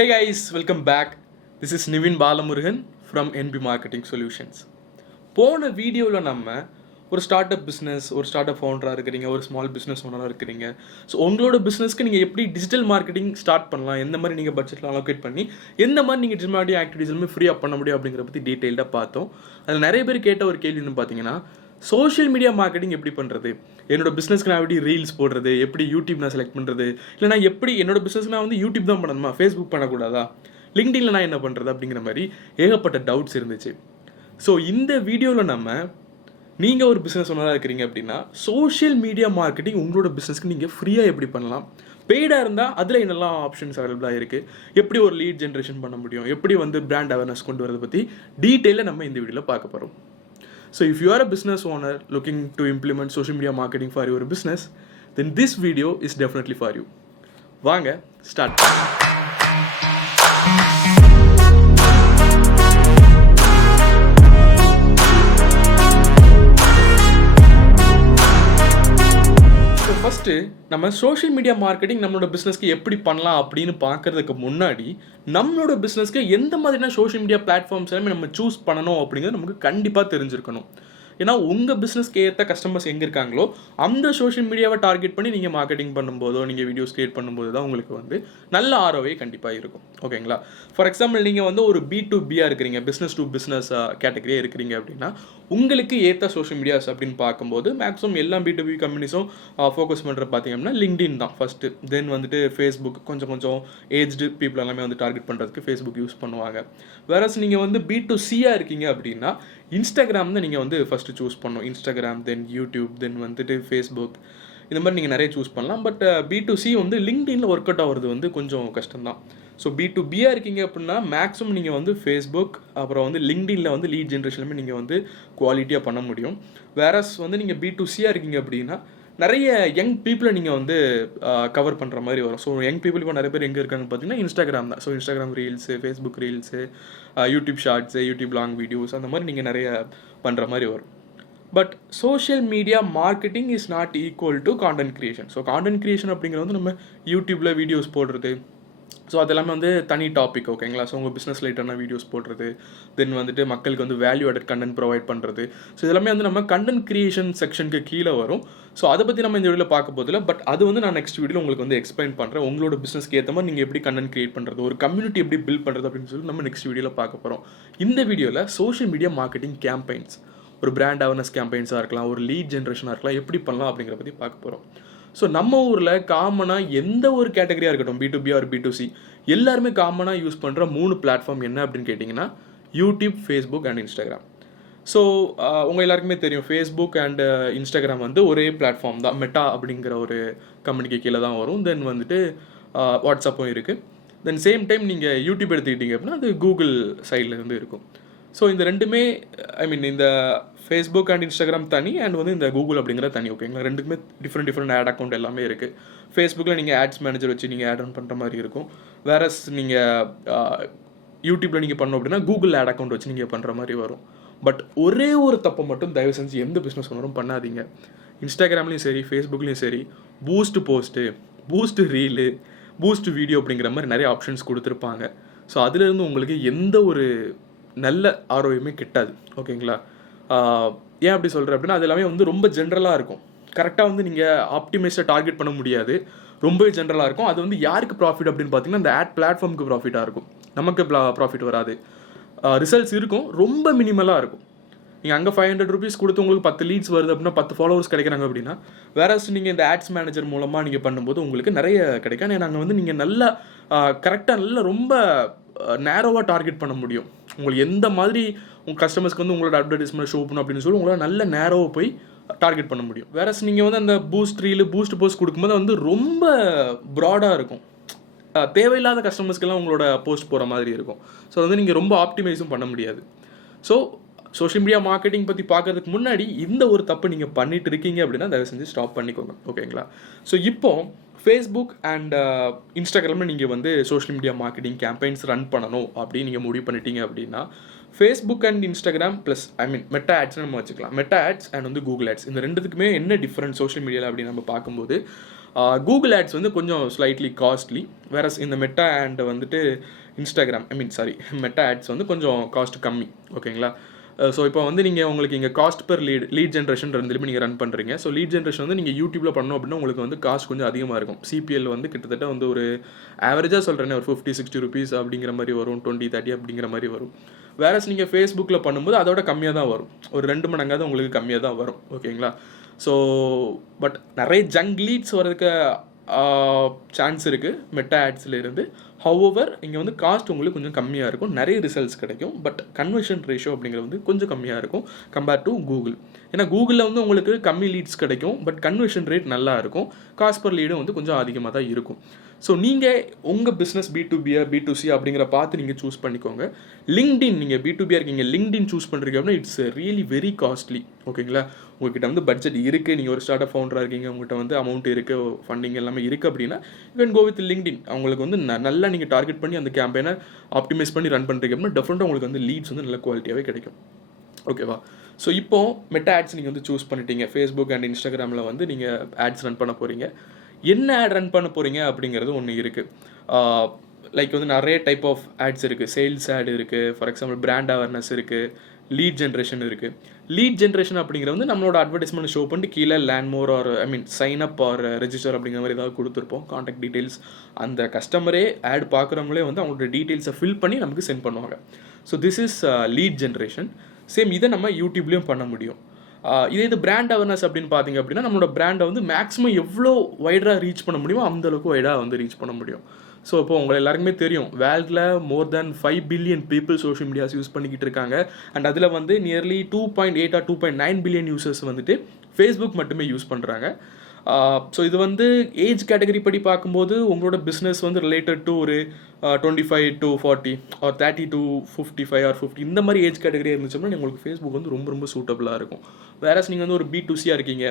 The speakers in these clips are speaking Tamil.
Hey guys, welcome back. This is Nivin Balamurugan from NB Marketing Solutions. போன வீடியோவில் நம்ம ஒரு ஸ்டார்ட் அப் பிஸ்னஸ், ஒரு ஸ்டார்ட் அப் ஃபவுண்டராக இருக்கிறீங்க, ஒரு ஸ்மால் பிஸ்னஸ் ஓனராக இருக்கிறீங்க. ஸோ உங்களோட பிஸ்னஸ்க்கு நீங்கள் எப்படி டிஜிட்டல் மார்க்கெட்டிங் ஸ்டார்ட் பண்ணலாம், எந்த மாதிரி நீங்கள் பட்ஜெட்டில் அலோகேட் பண்ணி எந்த மாதிரி நீங்கள் டிஜிட்டல் மார்க்கெட்டிங் ஆக்டிவிட்டீஸ் எல்லாமே ஃப்ரீயாக பண்ண முடியும் அப்படிங்கிற பற்றி டீட்டெயில்டாக பார்த்தோம். அதில் நிறைய பேர் கேட்ட ஒரு கேள்வி என்ன பார்த்தீங்கன்னா, சோஷியல் மீடியா மார்க்கெட்டிங் எப்படி பண்ணுறது, என்னோட பிஸ்னஸ்க்கு நான் எப்படி ரீல்ஸ் போடுறது, எப்படி யூடியூப் நான் செலக்ட் பண்ணுறது, இல்லைனா எப்படி என்னோட பிஸ்னஸ்க்கு நான் வந்து யூடியூப் தான் பண்ணணுமா, ஃபேஸ்புக் பண்ணக்கூடாதா, லிங்க்டின்ல நான் என்ன பண்ணுறது அப்படிங்கிற மாதிரி ஏகப்பட்ட டவுட்ஸ் இருந்துச்சு. ஸோ இந்த வீடியோவில் நம்ம நீங்கள் ஒரு பிஸ்னஸ் ஓனராக இருக்கிறீங்க அப்படின்னா சோஷியல் மீடியா மார்க்கெட்டிங் உங்களோட பிஸ்னஸ்க்கு நீங்கள் ஃப்ரீயாக எப்படி பண்ணலாம், பெய்டாக இருந்தால் அதில் என்னெல்லாம் ஆப்ஷன்ஸ் அவைலபிளாக இருக்குது, எப்படி ஒரு லீட் ஜென்ரேஷன் பண்ண முடியும், எப்படி வந்து பிராண்ட் அவேர்னஸ் கொண்டு வரதை பற்றி டீட்டெயிலாக நம்ம இந்த வீடியோவில் பார்க்க போகிறோம். So if you are a business owner looking to implement social media marketing for your business, then this video is definitely for you. வாங்க start. ஃபஸ்ட்டு நம்ம சோஷியல் மீடியா மார்க்கெட்டிங் நம்மளோட பிஸ்னஸ்க்கு எப்படி பண்ணலாம் அப்படின்னு பார்க்கறதுக்கு முன்னாடி நம்மளோட பிஸ்னஸ்க்கு எந்த மாதிரியான சோஷியல் மீடியா பிளாட்ஃபார்ம்ஸ் எல்லாமே நம்ம சூஸ் பண்ணணும் அப்படிங்கிறது நமக்கு கண்டிப்பாக தெரிஞ்சிருக்கணும். ஏன்னா உங்கள் பிஸ்னஸ்க்கு ஏற்ற கஸ்டமர்ஸ் எங்கே இருக்காங்களோ அந்த சோஷியல் மீடியாவை டார்கெட் பண்ணி நீங்கள் மார்க்கெட்டிங் பண்ணும்போதோ நீங்கள் வீடியோஸ் கிரியேட் பண்ணும்போது தான் உங்களுக்கு வந்து நல்ல ஆர்ஓவே கண்டிப்பாக இருக்கும். ஓகேங்களா? ஃபார் எக்ஸாம்பிள் நீங்கள் வந்து ஒரு B2Bயாக இருக்கிறீங்க, பிஸ்னஸ் டு பிஸ்னஸ் கேட்டகரியாக இருக்கிறீங்க அப்படின்னா உங்களுக்கு ஏற்ற சோஷியல் மீடியாஸ் அப்படின்னு பார்க்கும்போது மேக்ஸிமம் எல்லா B2B கம்பெனிஸும் ஃபோக்கஸ் பண்ணுற பார்த்தீங்கன்னா லிங்க்டின் தான் ஃபஸ்ட்டு. தென் வந்துட்டு ஃபேஸ்புக், கொஞ்சம் ஏஜ்டு பீப்புள் எல்லாமே வந்து டார்கெட் பண்ணுறதுக்கு ஃபேஸ்புக் யூஸ் பண்ணுவாங்க. வேறஸ் நீங்கள் வந்து B2Cயாக இருக்கீங்க அப்படின்னா இன்ஸ்டாகிராம் தான் நீங்கள் வந்து ஃபஸ்ட்டு சூஸ் பண்ணணும். இன்ஸ்டாகிராம், தென் யூடியூப், தென் வந்துட்டு ஃபேஸ்புக், இந்த மாதிரி நீங்கள் நிறைய சூஸ் பண்ணலாம். பட் B2C வந்து லிங்க்டின்ல ஒர்க் அவுட் ஆகிறது வந்து கொஞ்சம் கஷ்டம்தான். ஸோ B2Bயாக இருக்கீங்க அப்படின்னா மேக்ஸிமம் நீங்கள் வந்து ஃபேஸ்புக் அப்புறம் வந்து லிங்க்டின்ல வந்து லீட் ஜென்ரேஷனுமே நீங்கள் வந்து குவாலிட்டியாக பண்ண முடியும். வேறஸ் வந்து நீங்கள் B2Cயாக இருக்கீங்க அப்படின்னா நிறைய யங் பீப்புளை நீங்கள் வந்து கவர் பண்ணுற மாதிரி வரும். ஸோ யங் பீப்புள் இப்போ நிறைய பேர் எங்கே இருக்காங்கன்னு பார்த்தீங்கன்னா இன்ஸ்டாகிராம் தான். So Instagram reels, Facebook reels, YouTube shorts, YouTube long videos, அந்த மாதிரி நீங்கள் நிறைய பண்ணுற மாதிரி வரும். But social media marketing is not equal to content creation. So content creation அப்படிங்கிறது வந்து நம்ம யூடியூப்பில் வீடியோஸ் போடுறது, ஸோ அதெல்லாமே வந்து தனி டாபிக். ஓகேங்களா? ஸோ உங்கள் பிஸ்னஸ் ரிலேட்டடான வீடியோஸ் போடுறது, தென் வந்துட்டு மக்களுக்கு வந்து வேல்யூ ஆடட் கண்டென்ட் ப்ரொவைட் பண்ணுறது, ஸோ இதெல்லாமே வந்து நம்ம கண்டென்ட் கிரியேஷன் செக்ஷனுக்கு கீழே வரும். ஸோ அதை பற்றி நம்ம இந்த வீடியோவில் பார்க்க போதில்லை. பட் அது வந்து நான் நெக்ஸ்ட் வீடியோவில் உங்களுக்கு வந்து எக்ஸ்பிளைன் பண்ணுறேன். உங்களோட பிஸ்னஸ்க்கு ஏற்ற மாதிரி நீங்கள் எப்படி கண்டென்ட் கிரியேட் பண்ணுறது, ஒரு கம்யூனிட்டி எப்படி பில்ட் பண்ணுறது அப்படின்னு சொல்லி நம்ம நெக்ஸ்ட் வீடியோவில் பார்க்க போகிறோம். இந்த வீடியோவில் சோஷியல் மீடியா மார்க்கெட்டிங் கேம்பெயின்ஸ், ஒரு பிராண்ட் அவேர்னஸ் கேம்பெயின்ஸாக இருக்கலாம், ஒரு லீட் ஜென்ரேஷனாக இருக்கலாம், எப்படி பண்ணலாம் அப்படிங்கிற பற்றி பார்க்க போகிறோம். ஸோ நம்ம ஊரில் காமனாக எந்த ஒரு கேட்டகரியாக இருக்கட்டும், B2B ஆர் B2C, எல்லாருமே காமனாக யூஸ் பண்ணுற 3 பிளாட்ஃபார்ம் என்ன அப்படின்னு கேட்டிங்கன்னா YouTube, Facebook and Instagram. So உங்கள் எல்லாருக்குமே தெரியும் ஃபேஸ்புக் அண்ட் இன்ஸ்டாகிராம் வந்து ஒரே பிளாட்ஃபார்ம் தான், மெட்டா அப்படிங்கிற ஒரு கம்பெனிக்கு கீழே தான் வரும். தென் வந்துட்டு வாட்ஸ்அப்பும் இருக்குது. தென் சேம் டைம் நீங்கள் யூடியூப் எடுத்துக்கிட்டீங்க அப்படின்னா அது கூகுள் சைட்லேருந்து இருக்கும். ஸோ இந்த ரெண்டுமே இந்த ஃபேஸ்புக் அண்ட் இன்ஸ்டாகிராம் தனி, அண்ட் வந்து இந்த கூகுள் அப்படிங்கிற தனி. ஓகேங்களா? ரெண்டுக்குமே டிஃப்ரெண்ட் ஆட் அக்கௌண்ட் எல்லாமே இருக்குது. ஃபேஸ்புக்கில் நீங்கள் ஆட்ஸ் மேனேஜர் வச்சு நீங்கள் ஆட் ஆன் பண்ணுற மாதிரி இருக்கும். வேறஸ் நீங்கள் யூடியூப்பில் நீங்கள் பண்ணோம் அப்படின்னா கூகுள் ஆட் அக்கௌண்ட் வச்சு நீங்கள் பண்ணுற மாதிரி வரும். பட் ஒரே ஒரு தப்பை மட்டும் தயவு செஞ்சு எந்த பிஸ்னஸ் ஓனரும் பண்ணாதீங்க. இன்ஸ்டாகிராம்லேயும் சரி, ஃபேஸ்புக்லேயும் சரி, boost post, boost reel, boost video அப்படிங்கிற மாதிரி நிறைய ஆப்ஷன்ஸ் கொடுத்துருப்பாங்க. ஸோ அதுலேருந்து உங்களுக்கு எந்த ஒரு நல்ல ஆரோக்கியமே கிட்டாது. ஓகேங்களா? ஏன் அப்படி சொல்கிறேன் அப்படின்னா அது எல்லாமே வந்து ரொம்ப ஜென்ரலாக இருக்கும். கரெக்டாக வந்து நீங்கள் ஆப்டிமைஸை டார்கெட் பண்ண முடியாது. ரொம்பவே ஜென்ரலாக இருக்கும். அது வந்து யாருக்கு ப்ராஃபிட் அப்படின்னு பார்த்தீங்கன்னா அந்த ஆட் பிளாட்ஃபார்முக்கு ப்ராஃபிட்டாக இருக்கும். நமக்கு ப்ராஃபிட் வராது. ரிசல்ட்ஸ் இருக்கும், ரொம்ப மினிமலாக இருக்கும். நீங்கள் அங்கே 500 ரூபீஸ் கொடுத்து உங்களுக்கு 10 லீட்ஸ் வருது அப்படின்னா 10 ஃபாலோவர்ஸ் கிடைக்கிறாங்க அப்படின்னா, வேறஸ் நீங்கள் இந்த ஆட்ஸ் மேனேஜர் மூலமாக நீங்கள் பண்ணும்போது உங்களுக்கு நிறைய கிடைக்கும். நாங்கள் வந்து நீங்கள் நல்லா கரெக்டாக நல்லா ரொம்ப நேரோவாக டார்கெட் பண்ண முடியும். உங்களுக்கு எந்த மாதிரி உங்கள் கஸ்டமர்ஸ்க்கு வந்து உங்களோட அட்வர்டைஸ்மெண்ட் ஷோ பண்ணணும் அப்படின்னு சொல்லி உங்களால் நல்ல நேரோவாக போய் டார்கெட் பண்ண முடியும். வேறஸ் நீங்கள் வந்து அந்த பூஸ்ட் ரீலு, பூஸ்ட் போஸ்ட் கொடுக்கும்போது வந்து ரொம்ப ப்ராடாக இருக்கும். தேவையில்லாத கஸ்டமர்ஸ்க்கெல்லாம் உங்களோட போஸ்ட் போகிற மாதிரி இருக்கும். ஸோ வந்து நீங்கள் ரொம்ப ஆப்டிமைஸும் பண்ண முடியாது. ஸோ சோஷியல் மீடியா மார்க்கெட்டிங் பற்றி பார்க்கறதுக்கு முன்னாடி இந்த ஒரு தப்பு நீங்கள் பண்ணிட்டு இருக்கீங்க அப்படின்னா தயவு செஞ்சு ஸ்டாப் பண்ணிக்கோங்க. ஓகேங்களா? ஸோ இப்போ ஃபேஸ்புக் அண்ட் இன்ஸ்டாகிராமில் நீங்கள் வந்து social media marketing campaigns run பண்ணணும் அப்படின்னு நீங்கள் முடிவு பண்ணிட்டீங்க அப்படின்னா Facebook and Instagram plus Meta ads நம்ம வச்சுக்கலாம். மெட்டா ஆட்ஸ் அண்ட் வந்து கூகுள் ஆட்ஸ், இந்த ரெண்டுத்துக்குமே என்ன டிஃப்ரெண்ட் சோஷியல் மீடியாவில் அப்படின்னு நம்ம பார்க்கும்போது கூகுள் ஆட்ஸ் வந்து கொஞ்சம் ஸ்லைட்லி காஸ்ட்லி, வேற இந்த மெட்டா அண்ட் வந்துட்டு இன்ஸ்டாகிராம் மெட்டா ஆட்ஸ் வந்து கொஞ்சம் காஸ்ட் கம்மி. ஓகேங்களா? ஸோ இப்போ வந்து நீங்கள் உங்களுக்கு இங்கே காஸ்ட் பெர் லீட் ஜென்ரேஷன் ரெண்டுலேயுமே நீங்கள் ரன் பண்ணுறீங்க. ஸோ லீட் ஜென்ரேஷன் வந்து நீங்கள் யூடியூப்பில் பண்ணணும் அப்படின்னா உங்களுக்கு வந்து காஸ்ட் கொஞ்சம் அதிகமாக இருக்கும். சிபிஎல் வந்து கிட்டத்தட்ட வந்து ஒரு ஆவரேஜாக சொல்கிறேன்னே ஒரு 50-60 ருபீஸ் அப்படிங்கிற மாதிரி வரும், 20-30 அப்படிங்கிற மாதிரி வரும். வேறஸ் நீங்கள் ஃபேஸ்புக்கில் பண்ணும்போது அதோட கம்மியாக தான் வரும், ஒரு 2 மடங்காவது உங்களுக்கு கம்மியாக தான் வரும். ஓகேங்களா? ஸோ பட் நிறைய ஜங்க் லீட்ஸ் வரதுக்கு சான்ஸ் இருக்குது மெட்டா ஆட்ஸ்லேருந்து. ஹவவர் இங்கே வந்து காஸ்ட் உங்களுக்கு கொஞ்சம் கம்மியாக இருக்கும், நிறைய ரிசல்ட்ஸ் கிடைக்கும், பட் கன்வர்ஷன் ரேஷியோ அப்படிங்கிறது வந்து கொஞ்சம் கம்மியாக இருக்கும் கம்பேர்ட் டு கூகுள். ஏன்னா கூகுளில் வந்து உங்களுக்கு கம்மி லீட்ஸ் கிடைக்கும், பட் கன்வர்ஷன் ரேட் நல்லா இருக்கும், காஸ்ட் பர் லீடும் வந்து கொஞ்சம் அதிகமாக தான் இருக்கும். ஸோ நீங்கள் உங்கள் பிஸ்னஸ் B2B B2C அப்படிங்கிற பார்த்து நீங்கள் சூஸ் பண்ணிக்கோங்க. லிங்க்டின் நீங்கள் B2B இருக்கீங்க, லிங்க்டின் சூஸ் பண்ணுறீங்க அப்படின்னா இட்ஸ் ரியலி வெரி காஸ்ட்லி. ஓகேங்களா? உங்கள்கிட்ட வந்து பட்ஜெட் இருக்குது, நீங்கள் ஒரு ஸ்டார்ட் அப் ஃபவுண்டராக இருக்கீங்க, உங்கள்கிட்ட வந்து அமௌண்ட் இருக்குது, ஃபண்டிங் எல்லாமே இருக்குது அப்படின்னா you can go with LinkedIn. அவங்களுக்கு வந்து நல்லா நீங்கள் டார்கெட் பண்ணி அந்த கேம்பெயினை ஆப்டிமைஸ் பண்ணி ரன் பண்ணுறீங்க அப்படின்னா டெஃபினட்டாக உங்களுக்கு வந்து லீட்ஸ் வந்து நல்ல குவாலிட்டியாகவே கிடைக்கும். ஓகேவா? ஸோ இப்போது மெட்டா ஆட்ஸ் நீங்கள் வந்து சூஸ் பண்ணிட்டீங்க, ஃபேஸ்புக் அண்ட் இன்ஸ்டாகிராமில் வந்து நீங்கள் ஆட்ஸ் ரன் பண்ண போகிறீங்க. என்ன ஆட் ரன் பண்ண போகிறீங்க அப்படிங்கிறது ஒன்று இருக்குது. லைக் வந்து நிறைய டைப் ஆஃப் ஆட்ஸ் இருக்குது. சேல்ஸ் ஆட் இருக்குது, ஃபார் எக்ஸாம்பிள் பிராண்ட் அவேர்னஸ் இருக்குது, லீட் ஜென்ரேஷன் இருக்குது. லீட் ஜென்ரேஷன் அப்படிங்கிறது வந்து நம்மளோட அட்வர்டைஸ்மெண்ட் ஷோ பண்ணிட்டு கீழே learn more or sign up or register அப்படிங்கிற மாதிரி ஏதாவது கொடுத்துருப்போம், கான்டாக்ட் டீட்டெயில்ஸ். அந்த கஸ்டமரே ஆட் பார்க்குறவங்களே வந்து அவங்களோட டீட்டெயில்ஸை ஃபில் பண்ணி நமக்கு சென்ட் பண்ணுவாங்க. So this is lead generation. Same இதை நம்ம யூடியூப்லேயும் பண்ண முடியும். இது பிராண்ட் அவேர்னஸ் அப்படின்னு பார்த்தீங்க அப்படின்னா நம்மளோட பிராண்டை வந்து மேக்ஸிமம் எவ்வளோ வைடாக ரீச் பண்ண முடியுமோ அந்தளவுக்கு வைடாக வந்து ரீச் பண்ண முடியும். ஸோ இப்போ உங்களை எல்லாருக்குமே தெரியும், வேர்ல்டில் மோர் தேன் 5 billion people social medias use பண்ணிக்கிட்டு இருக்காங்க. அண்ட் அதில் வந்து நியர்லி 2.8 or 2.9 பில்லியன் யூசர்ஸ் வந்துட்டு ஃபேஸ்புக் மட்டுமே யூஸ் பண்ணுறாங்க. ஸோ இது வந்து ஏஜ் கேட்டகரி படி பார்க்கும்போது உங்களோட பிஸ்னஸ் வந்து ரிலேட்டட் டு ஒரு 25 to 40 or 30 to 55 or 50 இந்த மாதிரி ஏஜ் கேட்டகரி இருந்துச்சோம்னா உங்களுக்கு ஃபேஸ்புக் வந்து ரொம்ப ரொம்ப சூட்டபுளாக இருக்கும். வேறஸ் நீங்கள் வந்து ஒரு B2C இருக்கீங்க,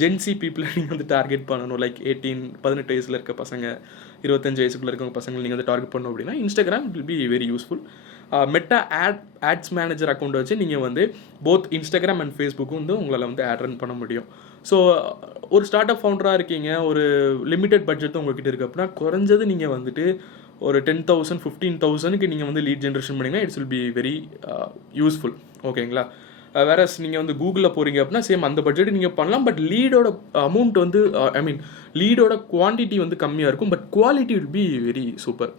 ஜென்சி பீப்புளை நீங்கள் வந்து டார்கெட் பண்ணணும், லைக் 18 வயசில் இருக்க பசங்க, 25 வயசுக்குள்ள இருக்கவங்க பசங்களை நீங்கள் வந்து டார்கெட் பண்ணணும் அப்படின்னா Instagram will be very useful. Meta ads manager account வச்சு நீங்கள் வந்து போத் இன்ஸ்டாகிராம் அண்ட் ஃபேஸ்புக்கும் வந்து உங்களால் வந்து ஆட் ரன் பண்ண முடியும். ஸோ ஒரு ஸ்டார்ட் அப் ஃபவுண்டராக இருக்கீங்க, ஒரு லிமிடெட் பட்ஜெட் தான் உங்கள்கிட்ட இருக்குது அப்படின்னா குறைஞ்சது நீங்கள் வந்துட்டு ஒரு 10,000 15,000க்கு நீங்கள் வந்து லீட் ஜென்ரேஷன் பண்ணிங்கன்னா it's will be very useful. ஓகேங்களா? வேறஸ் நீங்கள் வந்து கூகுளில் போகிறீங்க அப்படின்னா சேம் அந்த பட்ஜெட்டு நீங்கள் பண்ணலாம், பட் லீடோட அமௌண்ட் வந்து லீடோட குவான்டிட்டி வந்து கம்மியாக இருக்கும், but quality will be very super.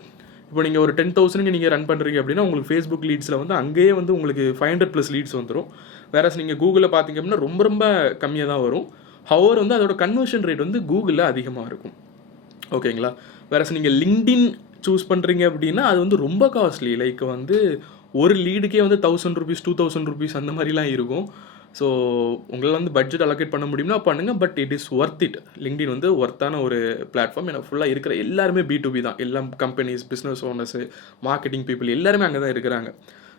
இப்போ நீங்கள் ஒரு 10,000க்கு நீங்கள் ரன் பண்ணுறீங்க அப்படின்னா உங்களுக்கு ஃபேஸ்புக் லீட்ஸில் வந்து அங்கேயே வந்து உங்களுக்கு 500+ லீட்ஸ் வந்துடும். வேறஸ் நீங்கள் கூகுளில் பார்த்தீங்க அப்படின்னா ரொம்ப ரொம்ப கம்மியாக தான் வரும். ஹவர் வந்து அதோட கன்வர்ஷன் ரேட் வந்து கூகுளில் அதிகமாக இருக்கும். ஓகேங்களா? வேறஸ் நீங்கள் லிங்க்டின் சூஸ் பண்ணுறீங்க அப்படின்னா அது வந்து ரொம்ப காஸ்ட்லி, லைக் வந்து ஒரு லீடுக்கே வந்து 1,000 rupees 2,000 rupees அந்த மாதிரிலாம் இருக்கும். ஸோ உங்களால் வந்து பட்ஜெட் அலோகேட் பண்ண முடியும்னா பண்ணுங்கள், but it is worth it. LinkedIn வந்து ஒர்த்தான ஒரு பிளாட்ஃபார்ம். ஏன்னா ஃபுல்லாக இருக்கிற எல்லாருமே B2B தான், எல்லாம் companies, business owners, marketing people எல்லாருமே அங்கே தான் இருக்கிறாங்க.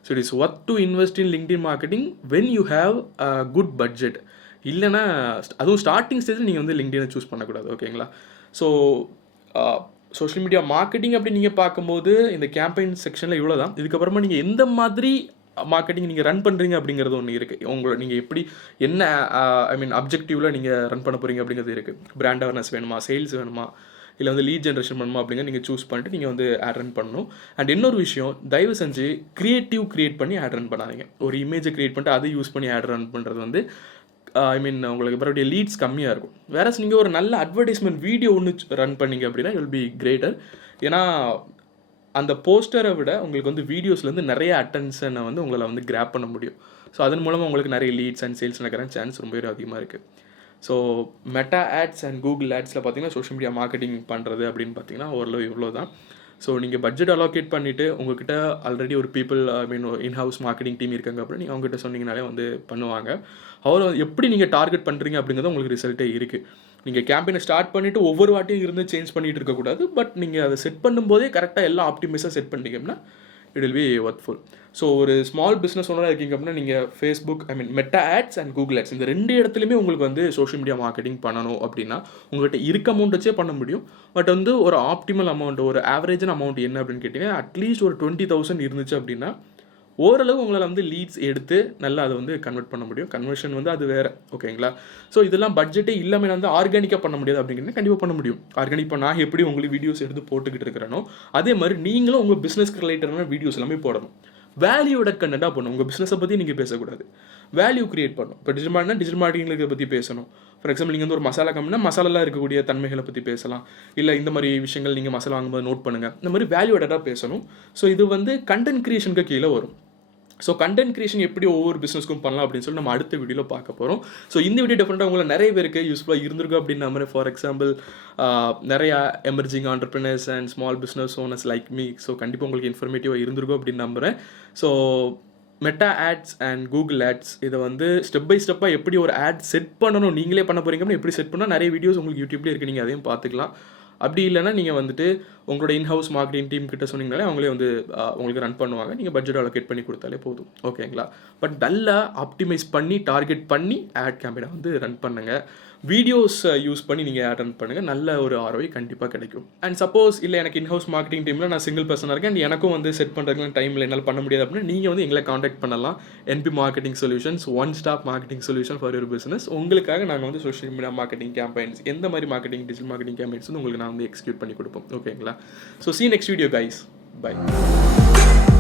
So it is worth to invest in LinkedIn marketing when you have a good budget. இல்லைனா அதுவும் ஸ்டார்டிங் ஸ்டேஜில் நீங்கள் வந்து லிங்க்டினை சூஸ் பண்ணக்கூடாது. ஓகேங்களா? ஸோ சோஷியல் மீடியா மார்க்கெட்டிங் அப்படி நீங்கள் பார்க்கும்போது இந்த கேம்பெயின் செக்ஷனில் இவ்வளோ தான். இதுக்கப்புறமா நீங்கள் எந்த மாதிரி மார்க்கெட்டிங் நீங்கள் ரன் பண்ணுறீங்க அப்படிங்கிறது ஒன்று இருக்குது. உங்களை நீங்கள் எப்படி என்ன அப்ஜெக்டிவில் நீங்கள் ரன் பண்ண போகிறீங்க அப்படிங்கிறது இருக்குது. பிராண்ட் அவேர்னஸ் வேணுமா, சேல்ஸ் வேணுமா, இல்லை வந்து லீட் ஜென்ரேஷன் பண்ணுமா அப்படிங்கிற நீங்கள் சூஸ் பண்ணிட்டு நீங்கள் வந்து ஆட் ரன் பண்ணணும். அண்ட் இன்னொரு விஷயம், தயவு செஞ்சு கிரியேட் பண்ணி ஆட் ரன் பண்ணாதீங்க. ஒரு இமேஜை கிரியேட் பண்ணிட்டு அதை யூஸ் பண்ணி ஆட் ரன் பண்ணுறது வந்து உங்களுக்கு மறுபடியும் லீட்ஸ் கம்மியாக இருக்கும். வேறஸ் நீங்கள் ஒரு நல்ல அட்வர்டைஸ்மெண்ட் வீடியோ ஒன்று ரன் பண்ணிங்க அப்படின்னா இட் வில் பி கிரேட்டர். ஏன்னா அந்த போஸ்டரை விட உங்களுக்கு வந்து வீடியோஸ்லேருந்து நிறைய அட்டென்ஷனை வந்து உங்களால் வந்து கிராப் பண்ண முடியும். ஸோ அதன் மூலமாக உங்களுக்கு நிறைய லீட்ஸ் அண்ட் சேல்ஸ் நடக்கிற சான்ஸ் ரொம்பவே அதிகமாக இருக்குது. So Meta ads and Google ஆட்ஸில் பார்த்தீங்கன்னா சோஷியல் மீடியா மார்க்கெட்டிங் பண்ணுறது அப்படின்னு பார்த்தீங்கன்னா ஓரளவு இவ்வளோ தான். ஸோ நீங்கள் பட்ஜெட் அலோகேட் பண்ணிவிட்டு உங்கள்கிட்ட ஆல்ரெடி ஒரு பீப்புள் இன்ஹவுஸ் மார்க்கெட்டிங் டீம் இருக்காங்க அப்படின்னு நீங்கள் அவங்ககிட்ட சொன்னீங்கனாலே வந்து பண்ணுவாங்க. அவர் எப்படி நீங்கள் டார்கெட் பண்ணுறீங்க அப்படிங்கிறது உங்களுக்கு ரிசல்ட்டே இருக்குது. நீங்கள் கேம்பெயினை ஸ்டார்ட் பண்ணிவிட்டு ஒவ்வொரு வாட்டியும் இருந்து சேஞ்ச் பண்ணிகிட்டு இருக்கக்கூடாது. பட் நீங்கள் அதை செட் பண்ணும்போதே கரெக்டாக எல்லாம் ஆப்டிமைஸாக செட் பண்ணிட்டீங்கன்னா it will be worthful. So ஒரு ஸ்மால் பிஸ்னஸ் ஓனராக இருக்கீங்க அப்படின்னா நீங்கள் Facebook Meta ads and Google ads இந்த 2 இடத்துலையுமே உங்களுக்கு வந்து சோஷியல் மீடியா மார்க்கெட்டிங் பண்ணணும் அப்படின்னா உங்கள்கிட்ட இருக்க அமௌண்ட் வச்சே பண்ண முடியும். பட் வந்து ஒரு ஆப்டிமல் அமௌண்ட், ஒரு ஆவரேஜான அமௌண்ட் என்ன அப்படின்னு கேட்டிங்கன்னா அட்லீஸ்ட் ஒரு 20,000 இருந்துச்சு அப்படின்னா ஓரளவு உங்களால் வந்து லீட்ஸ் எடுத்து நல்லா அதை வந்து கன்வெர்ட் பண்ண முடியும். கன்வர்ஷன் வந்து அது வேறு, ஓகேங்களா? ஸோ இதெல்லாம் பட்ஜெட்டே இல்லாமல் வந்து ஆர்கானிக்காக பண்ண முடியாது அப்படிங்கிறது கண்டிப்பாக பண்ண முடியும். ஆர்கானிக் இப்போ நான் எப்படி உங்களுக்கு வீடியோஸ் எடுத்து போட்டுக்கிட்டு இருக்கிறேனோ அதே மாதிரி நீங்களும் உங்கள் பிஸ்னஸ்க்கு ரிலேட்டடான வீடியோஸ் எல்லாமே போடணும். வேல்யூட கண்டென்ட்டாக பண்ணணும். உங்கள் பிஸ்னஸை பற்றி நீங்கள் பேசக்கூடாது, வேல்யூ கிரியேட் பண்ணணும். இப்போ டிஜிட்டல் மார்க்கெட்டிங்கை பற்றி பேசணும். ஃபார் எக்ஸாம்பிள் நீங்கள் வந்து ஒரு மசாலா கம்பெனினா மசாலாவில் இருக்கக்கூடிய தன்மைகளை பற்றி பேசலாம். இல்லை இந்த மாதிரி விஷயங்கள் நீங்கள் மசாலா வாங்கும்போது நோட் பண்ணுங்கள். இந்த மாதிரி வேல்யூ ஆடடாக பேசணும். ஸோ இது வந்து கண்டென்ட் கிரியேஷனுக்கு கீழே வரும். ஸோ கண்டென்ட் கிரியேஷன் எப்படி ஒவ்வொரு பிஸ்னஸ்க்கும் பண்ணலாம் அப்படின்னு சொல்லி நம்ம அடுத்த வீடியோவில் பார்க்க போகிறோம். ஸோ இந்த வீடியோ டெஃபினட்டாக உங்களை நிறைய பேருக்கு யூஸ்ஃபுல்லாக இருந்திருக்கும் அப்படின்னு நம்புறேன். ஃபார் எக்ஸாம்பிள் நிறையா emerging entrepreneurs and small business owners like me. So கண்டிப்பாக உங்களுக்கு இன்ஃபர்மேட்டிவாக இருந்திருக்கும் அப்படின்னு நம்புகிறேன். So Meta ads and Google ads இதை வந்து ஸ்டெப் பை ஸ்டெப்பாக எப்படி ஒரு ஆட் செட் பண்ணணும், நீங்களே பண்ண போகிறீங்க எப்படி செட் பண்ணால் நிறைய வீடியோஸ் உங்களுக்கு யூடியூப்லேயே இருக்குது, நீங்கள் அதையும் பார்த்துக்கலாம். அப்படி இல்லைனா நீங்கள் வந்துட்டு உங்களோட இன்ஹவுஸ் மார்க்கெட்டிங் டீம் கிட்ட சொன்னீங்கனாலே அவங்களே வந்து உங்களுக்கு ரன் பண்ணுவாங்க. நீங்கள் பட்ஜெட் அலோகேட் பண்ணி கொடுத்தாலே போதும், ஓகேங்களா? பட் நல்லா ஆப்டிமைஸ் பண்ணி டார்கெட் பண்ணி ஆட் கேம்பெயினை வந்து ரன் பண்ணுங்கள். வீடியோஸ் யூஸ் பண்ணி நீங்கள் ஆட் ரன் பண்ணுங்கள். நல்ல ஒரு ROI கண்டிப்பாக கிடைக்கும். அண்ட் சப்போஸ் இல்லை எனக்கு இன்ஹவுஸ் மார்க்கெட்டிங் டீமில் நான் சிங்கிள் பர்சனாக இருக்கேன் அண்ட் எனக்கும் வந்து செட் பண்ணுறதுக்கு டைமில் என்னால் பண்ண முடியாது அப்படின்னா நீங்கள் வந்து எங்களை காண்டாக்ட் பண்ணலாம். NP marketing solutions, one stop marketing solution for your business. உங்களுக்காக நாங்கள் வந்து சோஷியல் மீடியா மார்க்கெட்டிங் கேம்பெயின்ஸ், எந்த மாதிரி மார்க்கெட்டிங் டிஜிட்டல் மார்க்கெட்டிங் கேம்பெயின்ஸ் வந்து உங்களுக்கு நான் வந்து எக்ஸிக்யூட் பண்ணி கொடுப்போம், ஓகேங்களா? So see you next video guys. Bye.